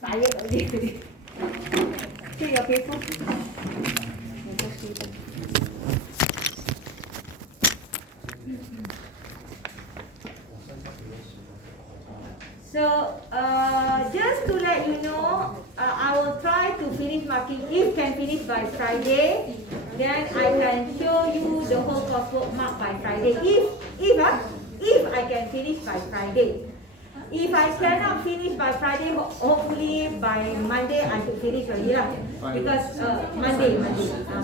tired already. Take your paper. So, just to let you know, I will try to finish marking. If can finish by Friday, then I can show you the whole coursework marked by Friday. If I can finish by Friday. If I cannot finish by Friday, hopefully by Monday I should finish already lah. Because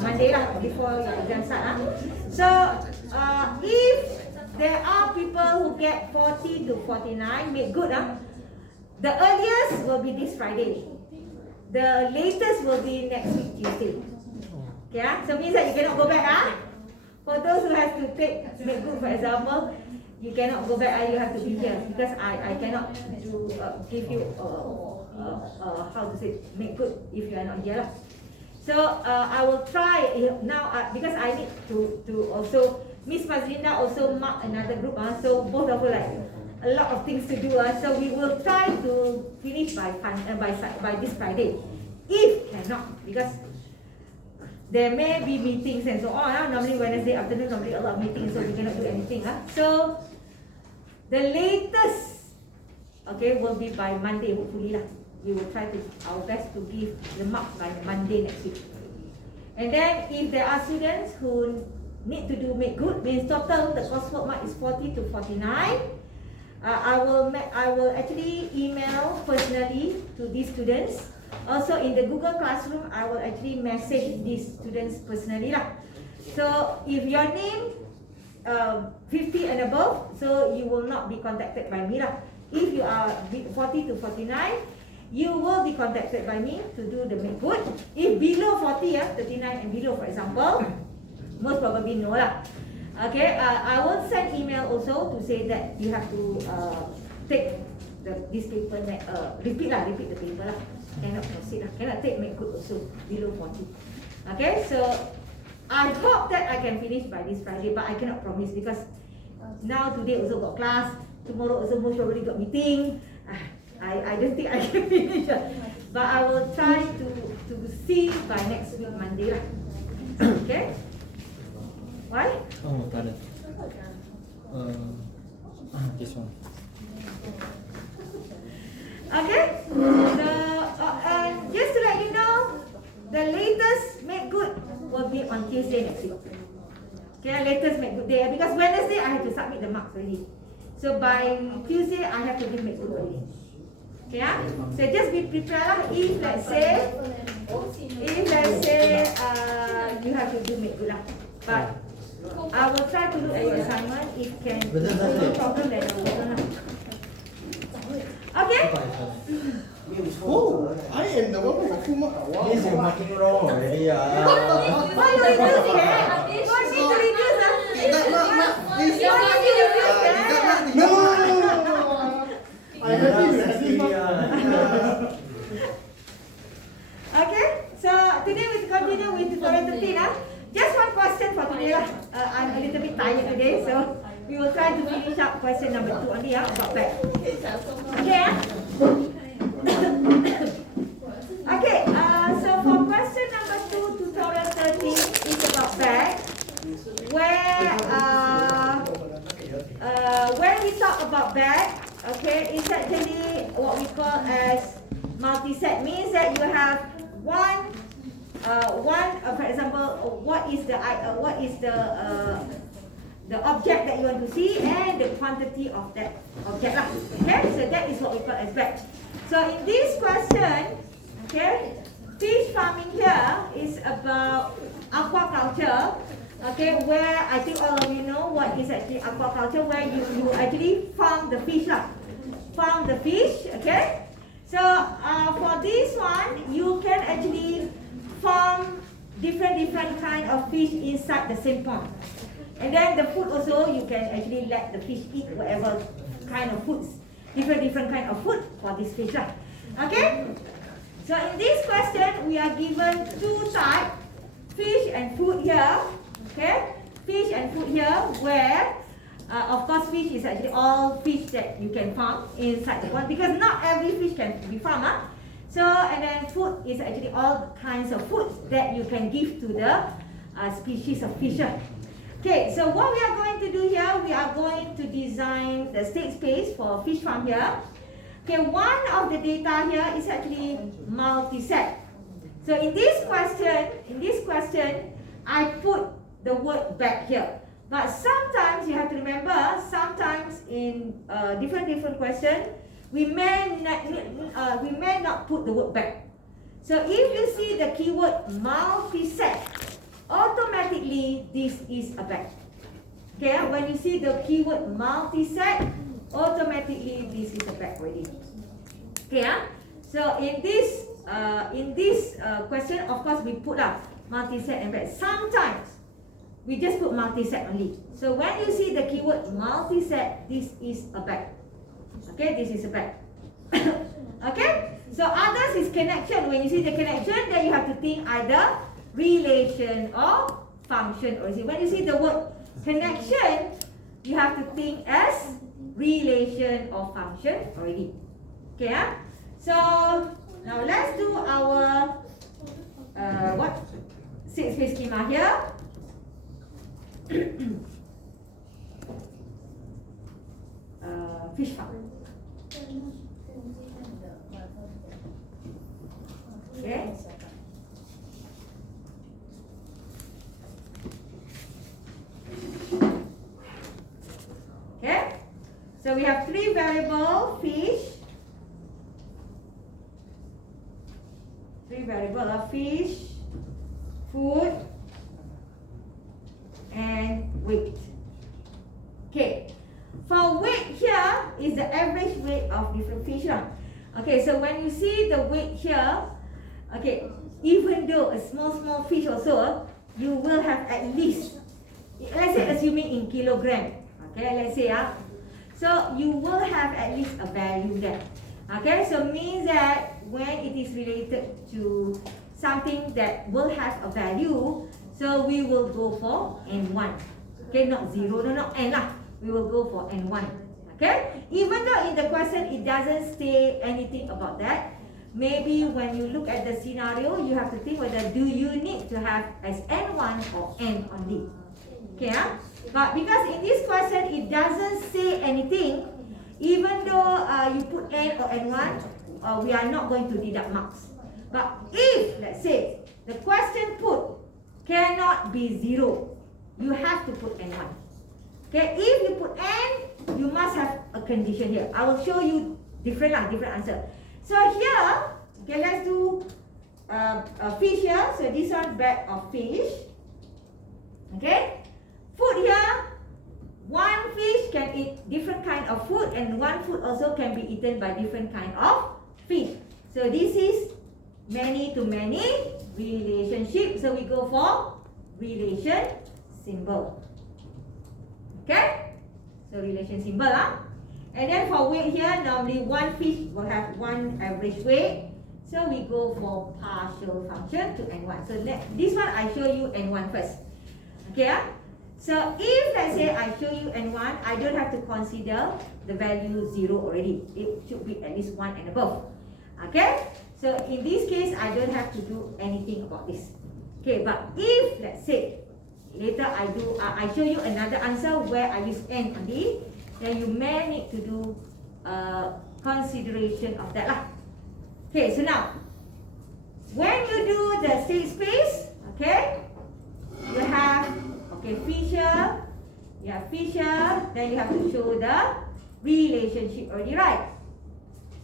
Monday lah before your exam start. So, if there are people who get 40 to 49, make good. The earliest will be this Friday. The latest will be next week Tuesday. Okay, so means that you cannot go back. For those who have to take make good, for example, you cannot go back. You have to be here because I cannot do give you how to say make good if you are not here lah. So I will try now because I need to also. Miss Mazlinda also mark another group, so both of us like a lot of things to do. So we will try to finish by this Friday. If cannot, because there may be meetings and so on. Normally Wednesday afternoon, normally a lot of meetings, so we cannot do anything. So the latest, okay, will be by Monday. Hopefully lah. We will try to our best to give the mark by Monday next week. And then if there are students who need to do make good, means total the coursework mark is 40 to 49. I will actually email personally to these students. Also in the Google Classroom, I will actually message these students personally lah. So if your name 50 and above, so you will not be contacted by me lah. If you are 40 to 49, you will be contacted by me to do the make good. If below 40, 39 and below, for example, most probably no lah. Okay, I will send email also to say that you have to take this paper, repeat the paper lah. Cannot proceed lah. Cannot take make good also below 40. Okay, so I hope that I can finish by this Friday, but I cannot promise because now today also got class, tomorrow also most probably got meeting. I don't think I can finish, but I will try to see by next week Monday lah. Okay. Why? Oh, got it. This one. Okay. So, and just to let you know, the latest make good will be on Tuesday next week. Okay, latest make good day because Wednesday I have to submit the marks already. So by Tuesday I have to give make good already. Okay, so just be prepared lah. If let's say you have to do make good lah, but I will try to look at your assignment. If can, no problem, then no problem lah. Okay? Oh, I am the one with 2 marks. Wow. This is marking wrong already. Why you reduce it? Why need to reduce that? No. I happy with this mark. Okay, so today we continue with tutorial 13. Just one question for today lah. I'm a little bit tired today, so we will try to finish up question number 2 only about bag. Okay. Okay. So for question number 2, tutorial 13 is about bag. When we talk about bag, okay, it's actually what we call as multi-set. Means that you have one, for example, what is the object that you want to see and the quantity of that object lah. Okay, so that is what we call as batch. So in this question, okay, fish farming here is about aquaculture. Okay, where I think all of you know what is actually aquaculture, where you actually farm the fish lah. Farm the fish, okay. So for this one, you can actually farm different kind of fish inside the same pond. And then the food also, you can actually let the fish eat whatever kind of foods, different kind of food for this fish lah. Okay? So in this question, we are given 2 types, fish and food here. Okay? Fish and food here, where of course fish is actually all fish that you can farm inside the pond, because not every fish can be farmed. So, and then food is actually all kinds of foods that you can give to the species of fish. Okay, so what we are going to do here, we are going to design the state space for fish farm here. Okay, one of the data here is actually multi-set. So in this question, I put the word back here. But sometimes you have to remember, sometimes in different question, we may not put the word back. So if you see the keyword multi-set, automatically this is a back. Okay, when you see the keyword multi-set, automatically this is a back already. Okay, so in this question, of course we put up multi-set and back. Sometimes we just put multi-set only. So when you see the keyword multi-set, this is a back. Okay, this is a back. Okay, so others is connection. When you see the connection, then you have to think either relation or function. Or when you see the word connection, you have to think as relation or function already. Okay, so now let's do our state space schema here. Fish farm. Okay. Okay. So we have three variable fish. Three variable of fish, food, and weight. Okay. For weight here is the average weight of different fish. Okay, so when you see the weight here, okay, even though a small fish also, you will have at least, let's say assuming in kilogram. Okay, let's say so you will have at least a value there. Okay, so means that when it is related to something that will have a value, so we will go for N1. Okay, not 0, no, N lah. We will go for N1. Okay, even though in the question it doesn't say anything about that, maybe when you look at the scenario, you have to think whether do you need to have as N1 or N only. Okay, but because in this question it doesn't say anything, even though you put N or N1, we are not going to deduct marks. But if, let's say, the question put cannot be 0, you have to put N1. Okay, if you put N, you must have a condition here. I will show you different answer. So here, okay, let's do a fish here. So this one bag of fish. Okay, food here. One fish can eat different kind of food, and one food also can be eaten by different kind of fish. So this is many to many relationship. So we go for relation symbol. Okay, so relation symbol And then for weight here, normally one fish will have one average weight. So we go for partial function to N1. So this one I show you N1 first. Okay, so if let's say I show you N1, I don't have to consider the value 0 already. It should be at least 1 and above. Okay, so in this case, I don't have to do anything about this. Okay, but if let's say later I show you another answer where I use N only, then you may need to do consideration of that lah. Okay, so now when you do the state space, okay, you have fisher, you have fisher, then you have to show the relationship already, right?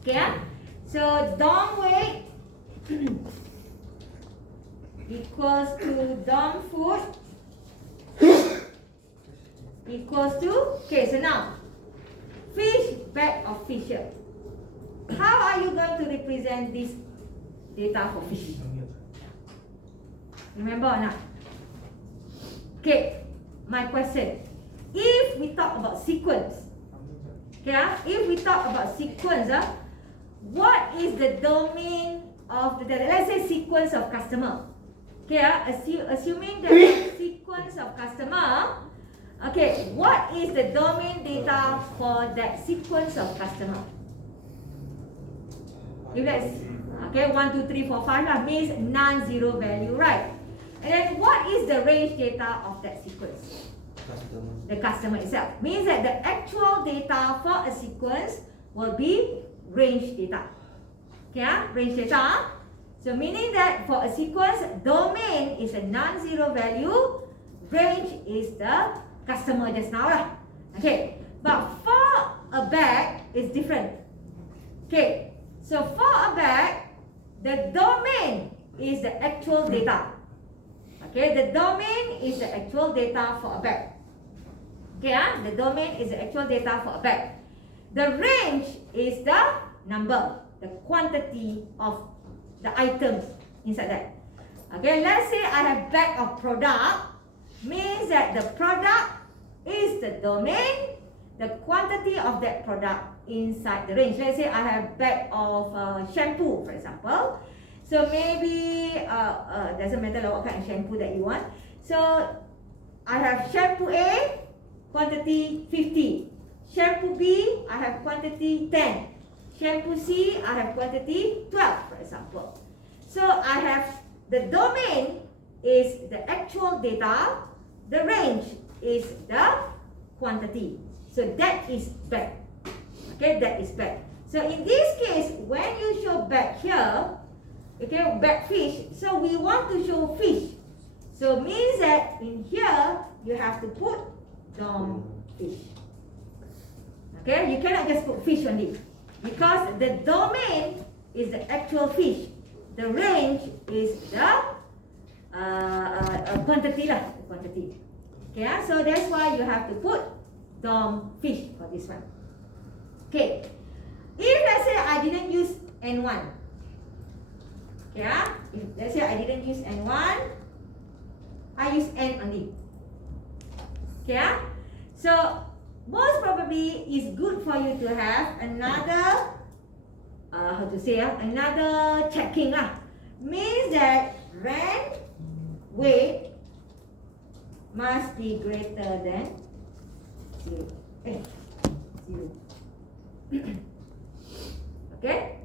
Okay, so dom weight equals to dom food equals to, okay, so now fish bag of fisher. How are you going to represent this data for fish? Remember or not? Okay, my question. If we talk about sequence, okay, if we talk about sequence, what is the domain of the data? Let's say sequence of customer. Okay, assuming that sequence of customer, okay, what is the domain data for that sequence of customer? If let's Okay, 1, 2, 3, 4, 5 lah, means non-zero value, right? And then what is the range data of that sequence? Customer. The customer itself. Means that the actual data for a sequence will be range data. Okay, range data. So meaning that for a sequence, domain is a non-zero value, range is the customer just now lah. Okay, but for a bag is different. Okay, so for a bag, the domain is the actual data. Okay, the domain is the actual data for a bag. Okay, the domain is the actual data for a bag. The range is the number, the quantity of the items inside that. Okay, let's say I have bag of product, means that the product is the domain, the quantity of that product inside the range. Let's say I have bag of shampoo, for example. So maybe doesn't matter what kind of shampoo that you want. So I have shampoo A, quantity 50. Shampoo B, I have quantity 10. Shampoo C, I have quantity 12, for example. So I have the domain is the actual data, the range is the quantity. So that is bag. Okay, that is bag. So in this case, when you show bag here, okay, bag fish, so we want to show fish. So means that in here, you have to put fish. Okay, you cannot just put fish only, because the domain is the actual fish, the range is the quantity lah, quantity. Okay, so that's why you have to put fish for this one. Okay, if let's say I didn't use N1, okay, if let's say I didn't use N1, I use N only. Okay, so most probably it's good for you to have another another checking lah. Means that rank weight must be greater than 0. 0. Okay,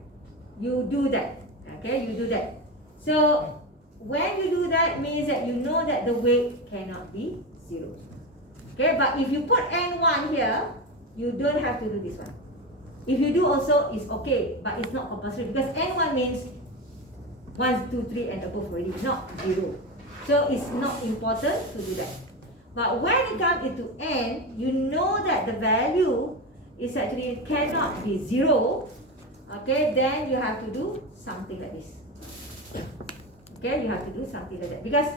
you do that. Okay, you do that. So when you do that, means that you know that the weight cannot be 0. Okay, but if you put N1 here, you don't have to do this one. If you do also, it's okay, but it's not compulsory, because N1 means 1, 2, 3 and above already, not 0. So it's not important to do that. But when it comes into N, you know that the value is actually cannot be 0. Okay, then you have to do something like this. Okay, you have to do something like that, because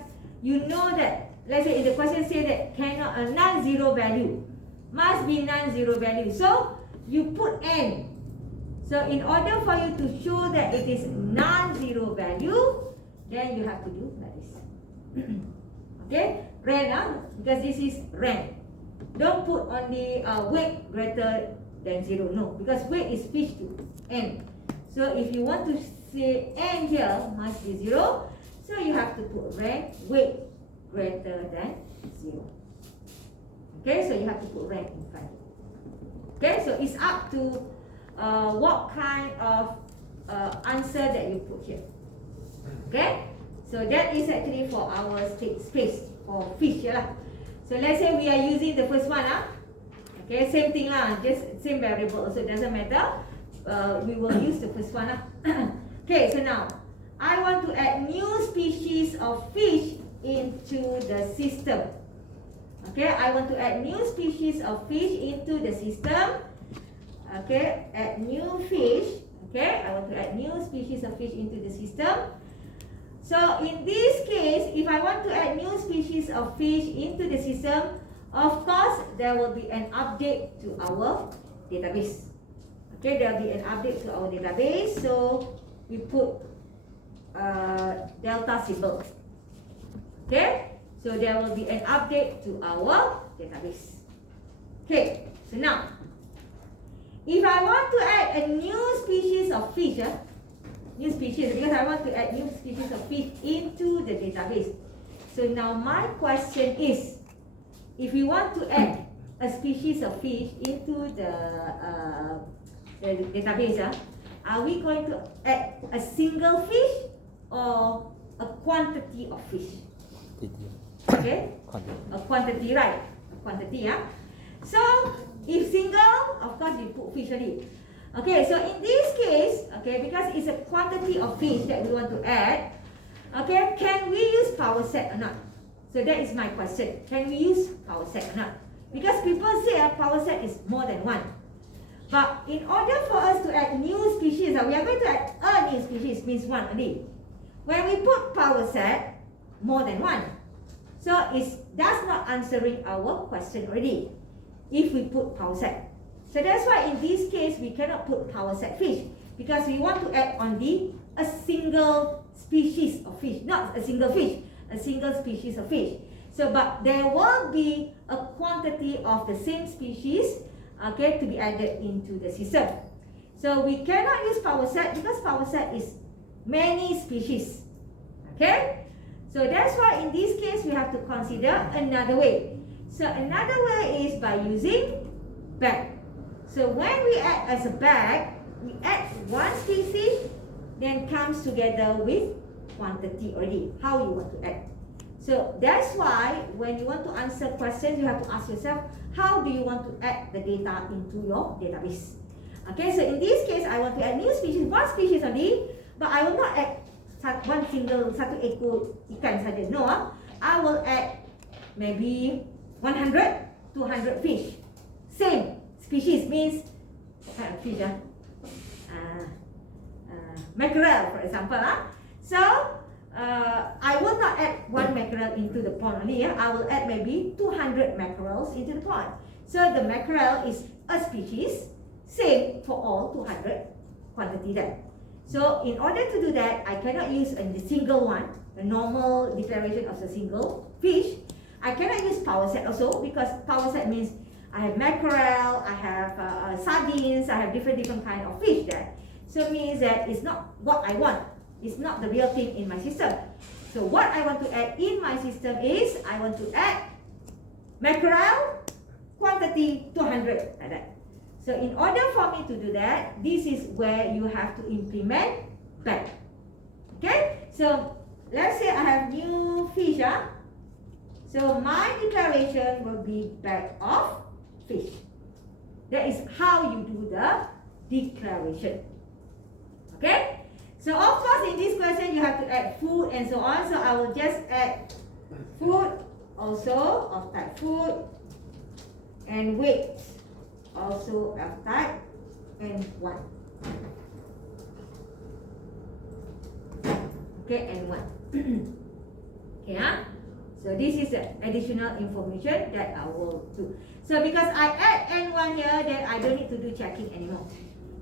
you know that, let's say if the question say that cannot a non-zero value, must be non-zero value. So you put N. So in order for you to show that it is non-zero value, then you have to do like this. Okay, rand, because this is rand. Don't put only weight greater than 0. No, because weight is fish to N. So if you want to say N here must be 0, so you have to put rand weight greater than 0. Okay, so you have to put rank in front. Okay, so it's up to what kind of answer that you put here. Okay, so that is actually for our space for fish lah. So let's say we are using the first one Okay, same thing lah, just same variable, so it doesn't matter. We will use the first one Okay, so now I want to add new species of fish into the system. Okay, I want to add new species of fish into the system. Okay, add new fish. Okay, I want to add new species of fish into the system. So in this case, if I want to add new species of fish into the system, of course, there will be an update to our database. Okay, there will be an update to our database. So we put delta symbol. Okay, so there will be an update to our database. Okay, so now, if I want to add a new species of fish, new species, because I want to add new species of fish into the database. So now my question is, if we want to add a species of fish into the database, Are we going to add a single fish or a quantity of fish? Okay? A quantity, right? A quantity, yeah? So, if single, of course we put fish only. Okay, so in this case, okay, because it's a quantity of fish that we want to add, okay, can we use power set or not? So that is my question. Can we use power set or not? Because people say power set is more than one. But in order for us to add new species, we are going to add a new species, means one only. When we put power set, more than one. So that's not answering our question already, if we put power set. So that's why in this case, we cannot put power set fish, because we want to add only a single species of fish, not a single fish, a single species of fish. So, but there will be a quantity of the same species, okay, to be added into the system. So we cannot use power set because power set is many species. Okay? So that's why in this case we have to consider another way. So another way is by using bag. So when we add as a bag, we add one species, then comes together with quantity already. How you want to add? So that's why when you want to answer questions, you have to ask yourself, how do you want to add the data into your database? Okay, so in this case, I want to add new species, one species only, but I will not add one single, satu ekor ikan saja. No, I will add maybe 100, 200 fish. Same species means, what kind of fish? Mackerel, for example. So, I will not add one mackerel into the pond only. I will add maybe 200 mackerels into the pond. So the mackerel is a species, same for all 200 quantity there. So in order to do that, I cannot use a single one, a normal declaration of a single fish. I cannot use power set also, because power set means I have mackerel, I have sardines, I have different kind of fish there. So it means that it's not what I want. It's not the real thing in my system. So what I want to add in my system is, I want to add mackerel, quantity 200, like that. So in order for me to do that, this is where you have to implement bag. Okay? So let's say I have new fish. So my declaration will be bag of fish. That is how you do the declaration. Okay? So of course in this question you have to add food and so on. So I will just add food also of type food, and weight also of type N1. Okay, N1. Okay, so this is the additional information that I will do. So because I add N1 here, then I don't need to do checking anymore.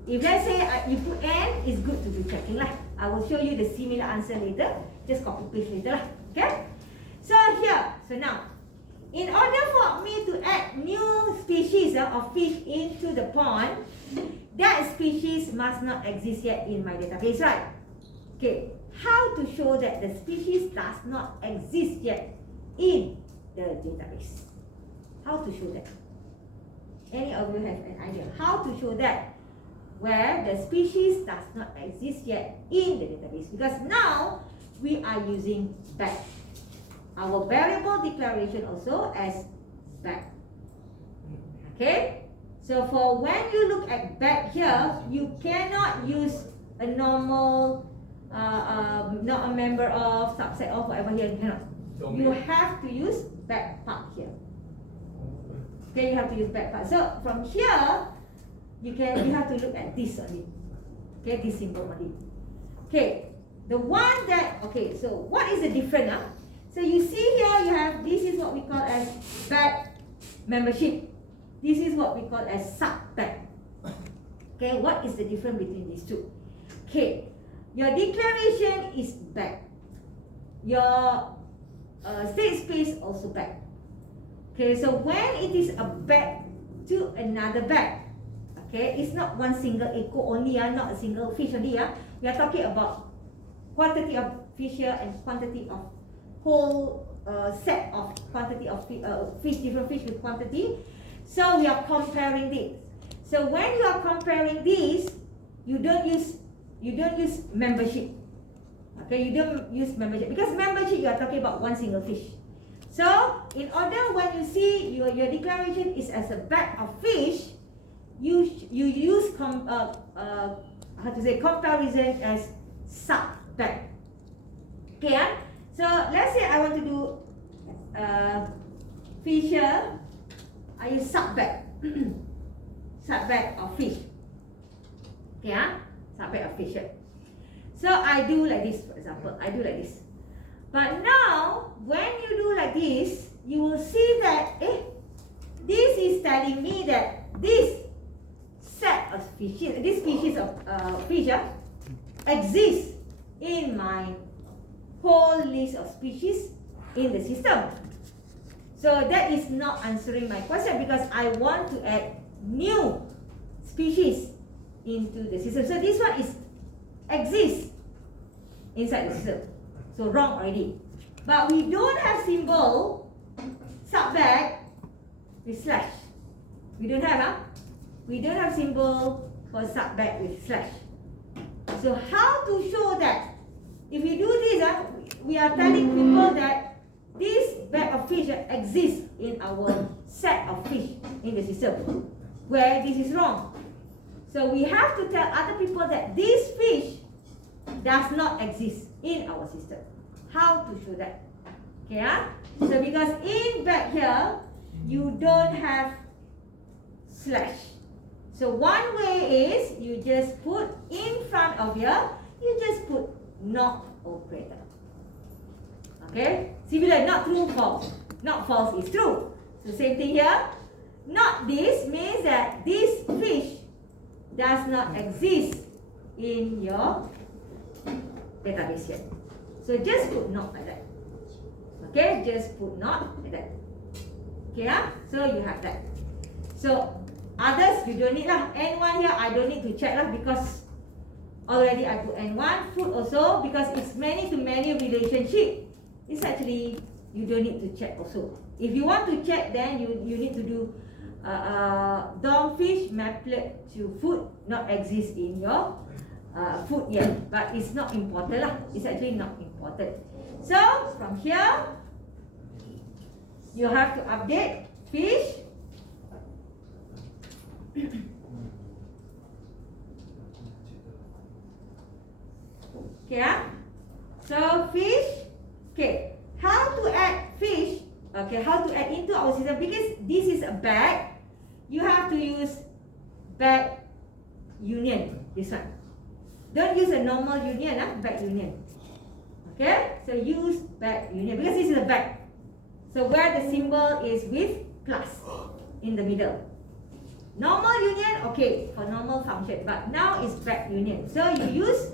If let's say you put N, it's good to do checking lah. I will show you the similar answer later. Just copy paste later lah. Okay? So here, so now, in order for me to add new species of fish into the pond, that species must not exist yet in my database, right? Okay, how to show that the species does not exist yet in the database? How to show that? Any of you have an idea how to show that? Where the species does not exist yet in the database, because now we are using bag. Our variable declaration also as bag. Okay, so for when you look at bag here, you cannot use a normal, not a member of, subset of, whatever here. You cannot. You have to use bag part here. Okay, you have to use bag part. So from here, you have to look at this only. Okay, this symbol only. Okay, the one that, okay, so what is the difference? So you see here, you have, this is what we call as bag membership. This is what we call as sub bag. Okay, what is the difference between these two? Okay, your declaration is bag. Your state space also bag. Okay, so when it is a bag to another bag, okay, it's not one single echo only, not a single fish only. We are talking about quantity of fish here and quantity of whole set of quantity of fish, different fish with quantity. So we are comparing this. So when you are comparing this, you don't use membership. Okay, you don't use membership because membership you are talking about one single fish. So in order when you see your declaration is as a bag of fish, you use comparison as sub bag. Okay, so let's say I want to do fisher. I use sub bag, sub bag of fish. Okay, sub bag of fish. So I do like this, for example. I do like this. But now, when you do like this, you will see that this is telling me that this set of species, this species of fish exists in my whole list of species in the system. So that is not answering my question because I want to add new species into the system. So this one exists inside the system. So wrong already. But we don't have symbol subbag with slash. We don't have We don't have symbol for subbag with slash. So how to show that? If we do this, we are telling people that this bag of fish exists in our set of fish in the system, where this is wrong. So we have to tell other people that this fish does not exist in our system. How to show that? Okay, so because in back here, you don't have slash. So one way is you just put in front of here, you just put not operator. Okay, similar, not true, false. Not false is true. So same thing here. Not this means that this fish does not exist in your database yet. So just put not like that. Okay, just put not like that. Okay, so you have that. So others you don't need lah. N1 here I don't need to check lah because already I put N1. Food also because it's many to many relationship. It's actually you don't need to check also. If you want to check, then you need to do dogfish maplet to food not exist in your food yet, but it's not important lah. It's actually not important. So from here, you have to update fish. Okay, so fish. Okay, how to add fish? Okay, how to add into our system? Because this is a bag, you have to use bag union. This one. Don't use a normal union, bag union. Okay, so use bag union because this is a bag. So where the symbol is with plus in the middle. Normal union, okay, for normal function, but now it's bag union. So you use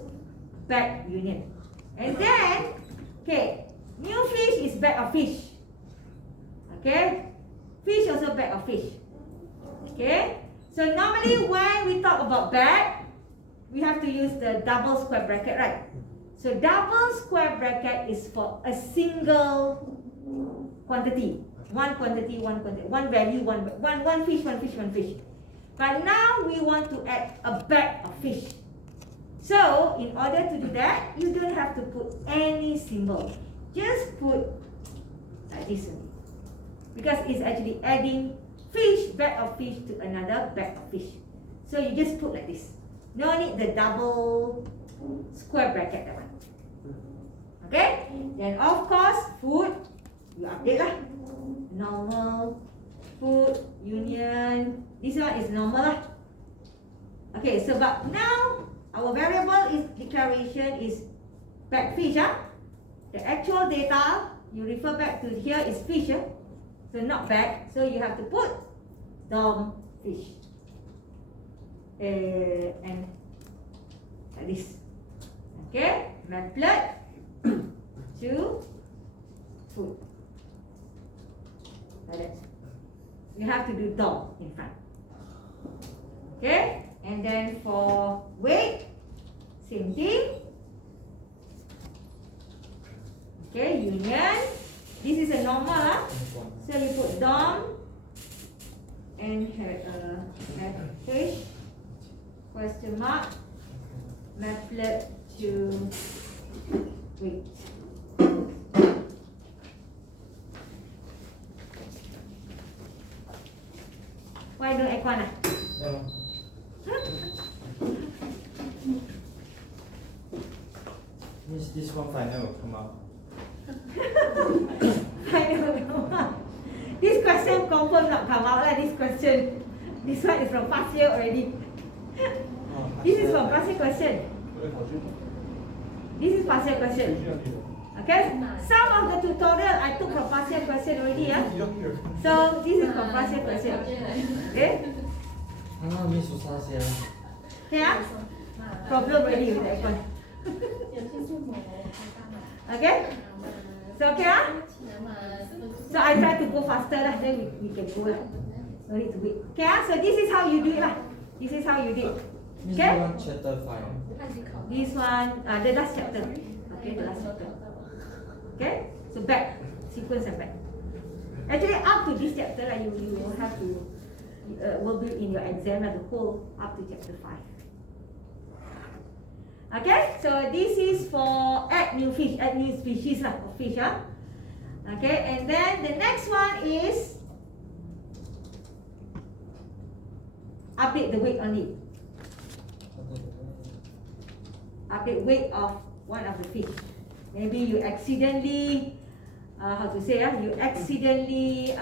bag union. And then, okay, new fish is bag of fish. Okay, fish also bag of fish. Okay, so normally when we talk about bag, we have to use the double square bracket, right? So double square bracket is for a single quantity. One quantity, one value, one fish. But now we want to add a bag of fish. So in order to do that, you don't have to put any symbol. Just put like this only. Because it's actually adding fish, bag of fish to another bag of fish. So you just put like this. No need the double square bracket, that one. Okay? Then of course, food, you update lah. Normal, food, union. This one is normal lah. Okay, so but now, our variable is declaration is bag fish. The actual data, you refer back to here is fish. So not bag, so you have to put dom fish. And like this. Okay, maplet to food. Like that. You have to do dom in front. Okay, and then for weight, same thing. Okay, union. This is a normal. So you put dom and have fish, question mark, maplet to weight. Why no aircon ah? This one final will come out. I don't know. This question confirm not come out lah. This question. This one is from past year already. This is from past year question. This is past year question. Okay. Some of the tutorial I took from past year question already. So this is from past year question. Okay. Miss susah sia. Okay. Problem already with the aircon. Okay. So okay So I try to go faster lah, then we can go lah. No need to wait. Okay so this is how you do it lah. This is how you do it. Miss Okay. one chapter 5. This one, the last chapter. Okay, the last chapter. Okay, so back, sequence and back. Actually, up to this chapter, you will have to, will be in your exam, the whole up to chapter 5. Okay, so this is for add new fish, add new species lah, of fish. Okay, and then the next one is update the weight only. Update weight of one of the fish. Maybe you accidentally, how to say you accidentally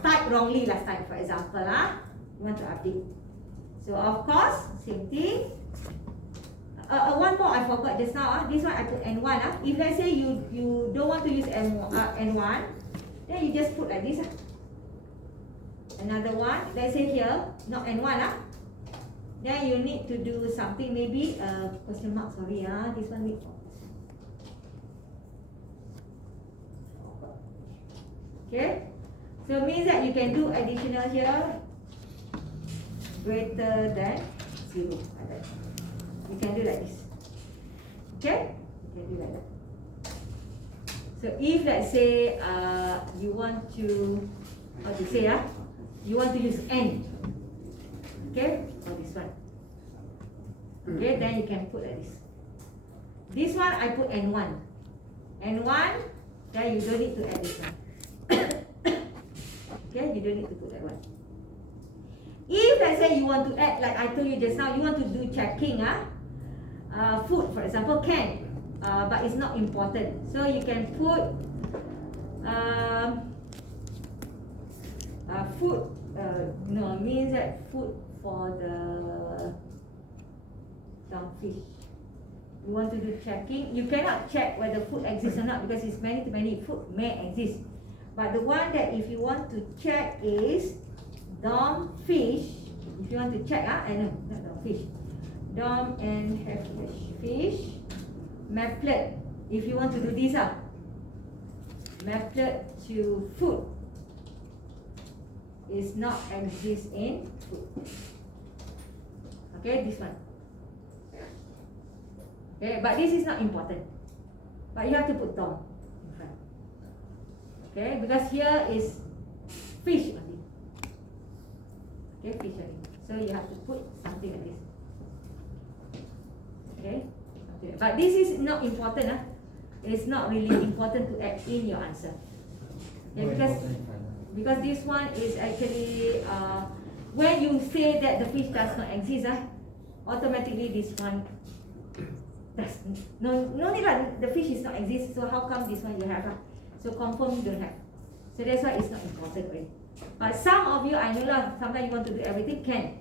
typed wrongly last time, for example, you want to update. So of course, same thing. One more I forgot just now. This one I put N1. If let's say you don't want to use N1, then you just put like this. Another one. Let's say here, not N1. Then you need to do something. Maybe question mark. Sorry. This one need. Okay. So means that you can do additional here greater than 0. Like that. You can do like this. Okay? You can do like that. So if let's say you want to, how to say you want to use N. Okay? For this one. Okay, then you can put like this. This one I put N1. N1, then you don't need to add this one. Okay, you don't need to put that one. If let's say you want to add, like I told you just now, you want to do checking, food for example can, but it's not important. So you can put food, no, means that food for the some fish. You want to do checking, you cannot check whether food exists or not because it's many to many. Food may exist, but the one that if you want to check is dom fish. If you want to check, no, not dom fish. Dom and have fish. Maplet. If you want to do this, maplet to food is not exist in food. Okay, this one. Okay, but this is not important. But you have to put dom in front. Okay, because here is fish only. Okay, fish only. So you have to put something like this. Okay, but this is not important. It's not really important to add in your answer. Yeah, because this one is actually when you say that the fish does not exist, automatically this one does no need lah. The fish is not exist. So how come this one you have? So confirm you don't have. So that's why it's not important already. But some of you, I know lah, sometimes you want to do everything, can.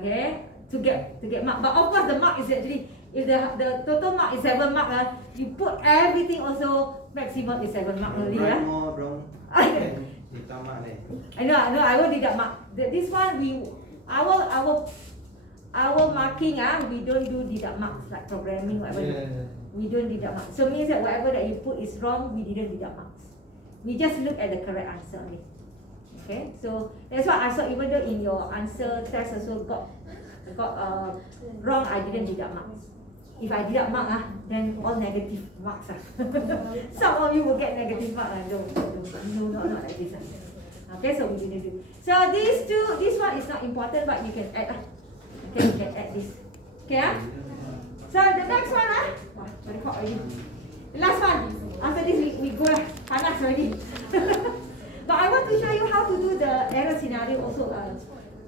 Okay, to get mark. But of course the mark is actually, if the total mark is 7 mark, you put everything also maximum is 7 mark only. I know, I won't deduct mark. This one our marking, we don't do deduct marks like programming, whatever. We don't deduct marks. So means that whatever that you put is wrong, we didn't deduct marks. We just look at the correct answer only. Okay, so that's why I saw even though in your answer test also got wrong, I didn't deduct marks. If I deduct mark, then all negative marks. Some of you will get negative mark. No, not like this. Okay, so we didn't do. So these two, this one is not important, but you can add. Okay, you can add this. Okay, So the next one, wah, very hot already. The last one. After this, we go lah. Panas already. But I want to show you how to do the error scenario also.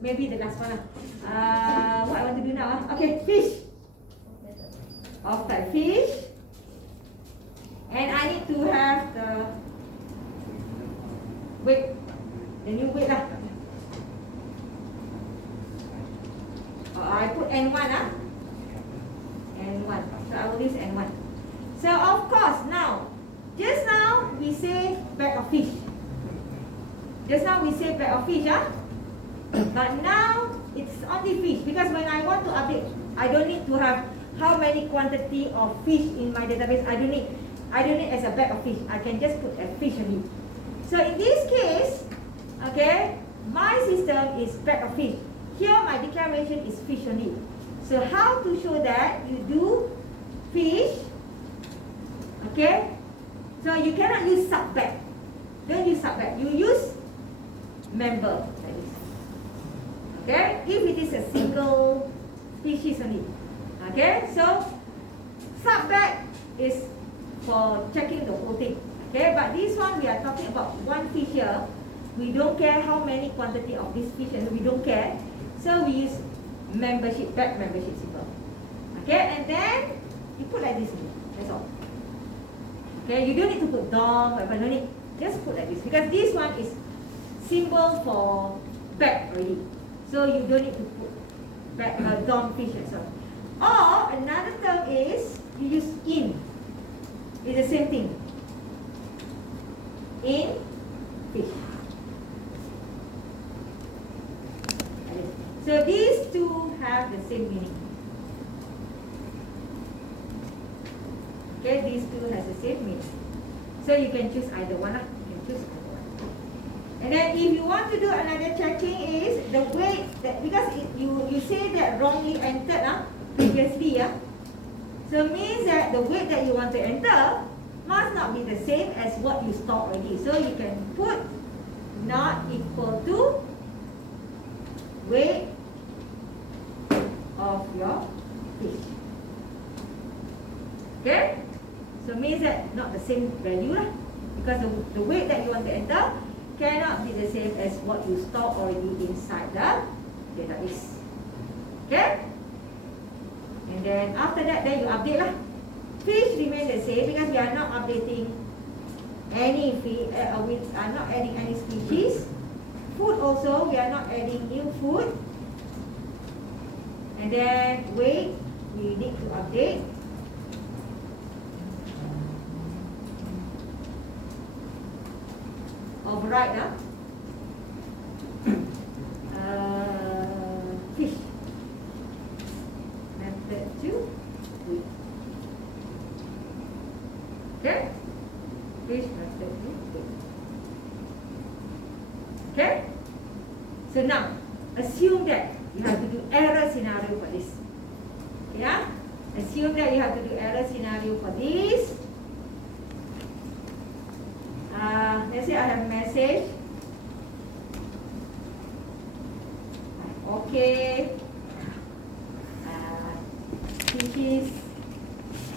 Maybe the last one. What I want to do now? Okay, fish. Of type fish. And I need to have the weight. The new weight lah. I put N1 N1. So I will use N1. So of course now, just now we say bag of fish. Just now we say bag of fish, but now it's only fish because when I want to update, I don't need to have how many quantity of fish in my database. I don't need as a bag of fish. I can just put a fish only. So in this case, okay, my system is bag of fish. Here my declaration is fish only. So how to show that? You do fish. Okay. So you cannot use subbag. Don't use subbag. You use member. Like this. Okay. If it is a single species only. Okay. So subbag is for checking the whole thing. Okay. But this one we are talking about one fish here. We don't care how many quantity of this fish and we don't care. So we use membership, bag membership symbol. Okay, and then you put like this. That's all. Okay, you don't need to put DOM, whatever, no need. Just put like this because this one is symbol for bag already. So you don't need to put bag, DOM fish and so on. Or another term is you use in. It's the same thing. In fish. So these two have the same meaning. Okay, these two has the same meaning. So you can choose either one. You can choose either one. And then if you want to do another checking is the weight that because you say that wrongly entered previously so means that the weight that you want to enter must not be the same as what you stored already. So you can put not equal to weight of your fish. Okay? So means that not the same value lah. Because the weight that you want to enter cannot be the same as what you store already inside the database. Okay? And then after that, then you update lah. Fish remain the same because we are not updating any fish, we are not adding any species. Food also, we are not adding new food. And then weight, we need to update. Override fish. Method 2, weight. Okay? Fish method 2, weight. Okay? So now, assume that you have to do error scenario for this. Yeah? Assume that you have to do error scenario for this. Let's say I have a message. Okay. Species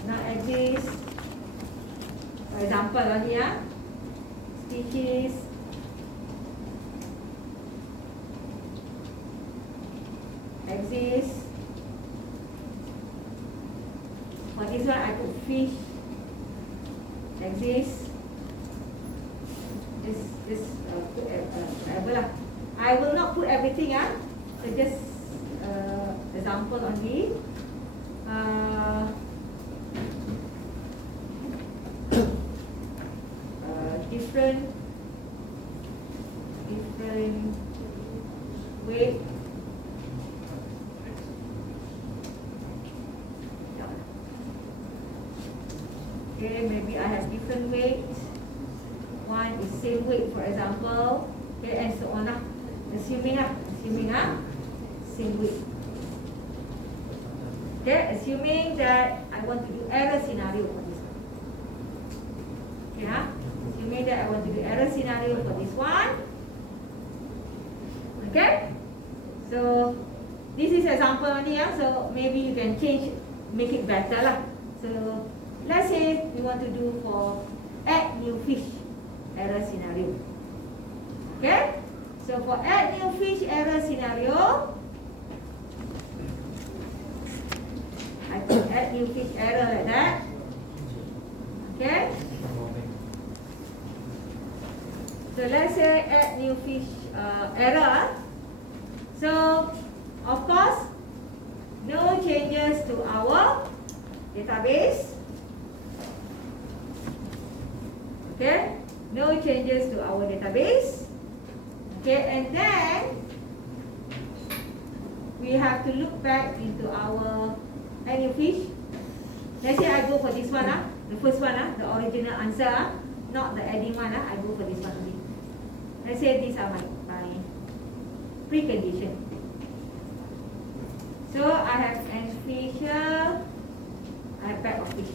not exist. For example, here. Species exist. For this one, I put fish exist. Put whatever lah. I will not put everything So just example only. Different weight. Okay, maybe I have different weights. One is same weight, for example. Okay, and so on. Assuming same weight. Okay, assuming that I want to do error scenario for this one. Okay, assuming that I want to do error scenario for this one. Okay, so this is example only. So maybe you can change make it better lah. So let's say we want to do for add new fish error scenario. Okay? So for add new fish error scenario, I can add new fish error like that. Okay? So let's say add new fish error. So of course, no changes to our database. Okay? No changes to our database. Okay, and then we have to look back into our add new fish. Let's say I go for this one, the first one, the original answer, not the adding one, I go for this one only. Let's say these are my precondition. So I have an fish here, I have bag of fish.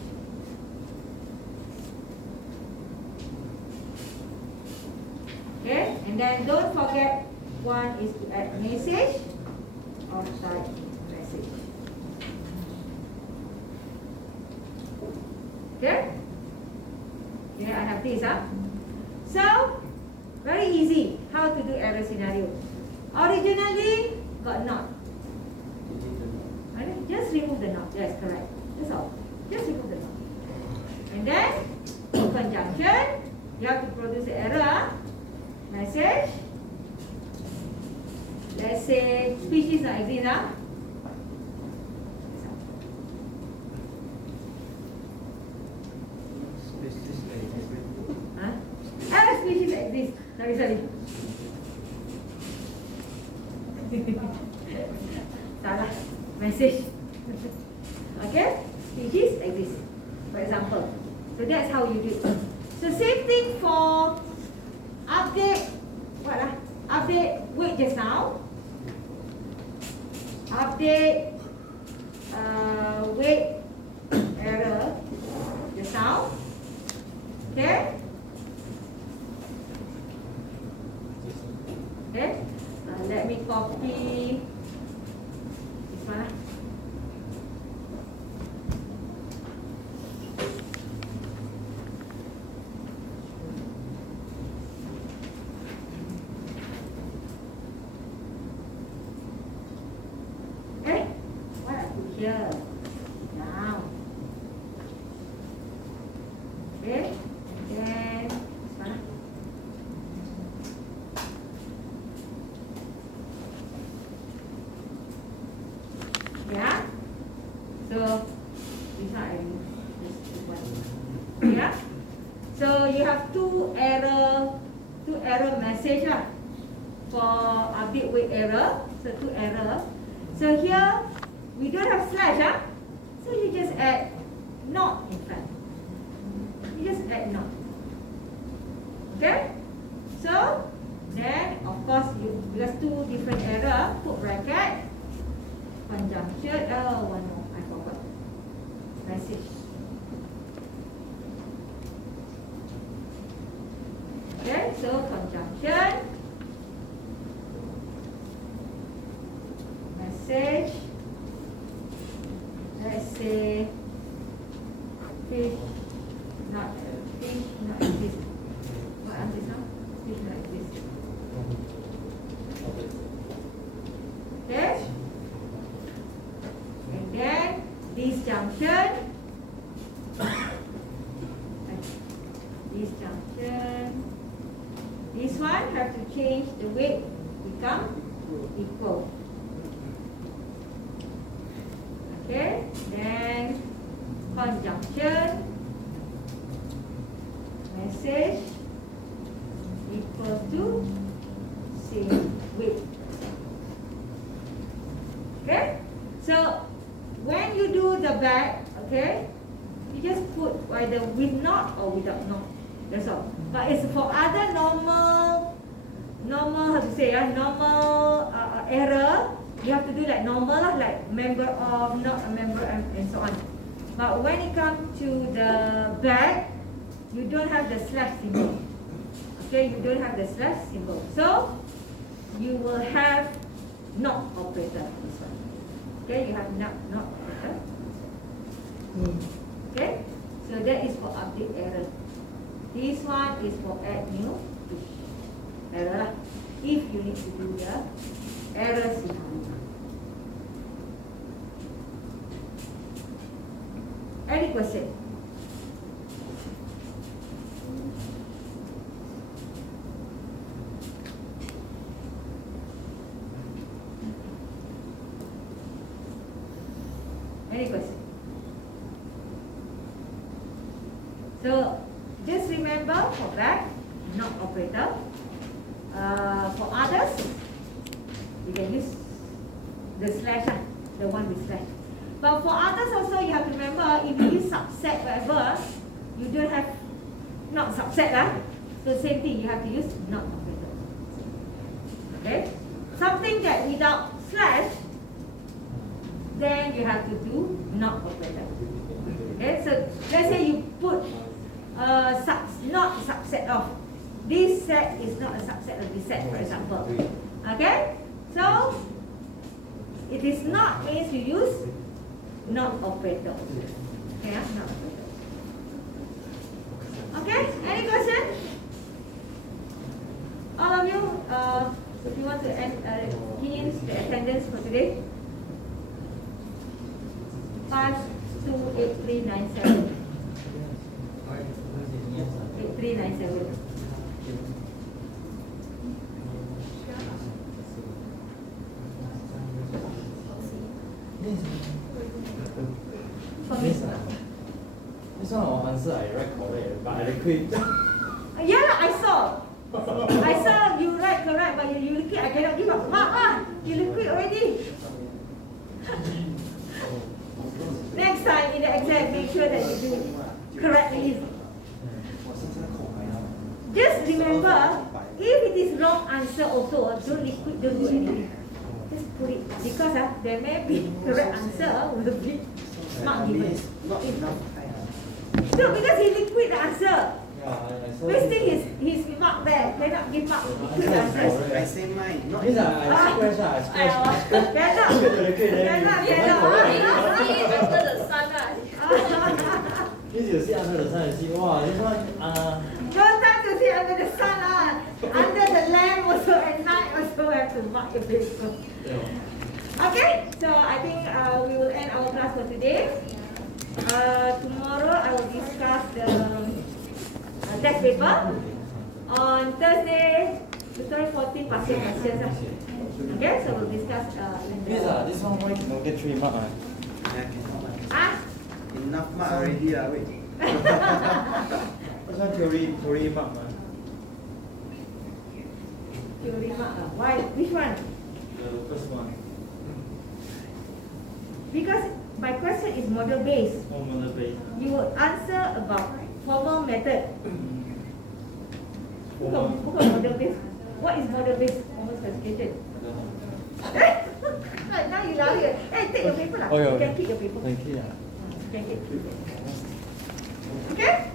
Okay, and then don't forget one is to add message or type message. Okay? Okay, I have this. So, very easy how to do error scenario. Originally, got not. Just remove the not. Yes, correct. That's all. Just remove the not. And then, conjunction, you have to produce the error. Message. Let's say species not exist. Species exist. Sorry. Salah. Message. Okay? Species exist. For example. So that's how you do it. So same thing for update, update weight just now. Update weight error just now. Okay? Okay? Let me copy this one. Here, now. Okay, and then this one. Yeah. So this one I use this one. Yeah. So you have two error message for update weight error. So two error. So here we don't have slash, so you just add not in front. You just add not. Okay? So then of course because two different error, put bracket, conjunction. Oh one more, I forgot. Message. Okay, so conjunction, message. Let's say fish not exist. What else is now? Fish not exist. Okay? And then this junction. This one have to change the weight become equal. Okay, then conjunction, message equal to same weight. Okay, so when you do the back, okay, you just put either with not or without not. That's all. But it's for other normal how to say normal error. You have to do like normal like member of, not a member, and so on. But when it comes to the back, you don't have the slash symbol. Okay, you don't have the slash symbol. So you will have not operator. This one. Okay, you have not operator. Okay? So that is for update error. This one is for add new error lah. If you need to do the error sequence. Any question? Any question? So just remember for that, not operator. For others, you can use the slash, the one with slash. But for others also, you have to remember, if you use subset whatever, you don't have not subset lah. So same thing, you have to use not operator. Okay? Something that without slash, then you have to do not operator. Okay? So let's say you put not subset of. This set is not a subset of this set, for example. Okay? So it is not means you use not operator. Okay, not operator. Okay, any question? All of you, if you want to key in the attendance for today, 528397. 8397. This one our answer I write correct, but I quit. Yeah, I saw. I saw you write correct, but you liquid. I cannot give up. You liquid already. Next time in the exam, make sure that you do correctly. Just remember, if it is wrong answer also, don't liquid, don't do anything. Just put it, because there may be correct answer will be mark given. No, because he liquid the answer. Wasting his mark there, cannot give mark liquid the answer. I say mine. Not This I scratch. Cannot. Under the sun, This you see under the sun, you see, wow, this one, Don't time to sit under the sun under the lamp also at night also have to mark your paper. Okay, so I think we will end our class for today. Tomorrow I will discuss the test paper. On Thursday, 2014 passing questions. Okay, so we'll discuss in the... This one why cannot get 3 mark? Enough mark already wait. This one theory mark. Theory mark. Why? Which one? The first one. Because my question is model based. Model based. You will answer about formal method. Bukan model based. What is model based? Formal specification. Right now you lari. Hey, take your paper lah. Oh, yeah, You can okay. keep your paper. Thank you. You can keep. Okay?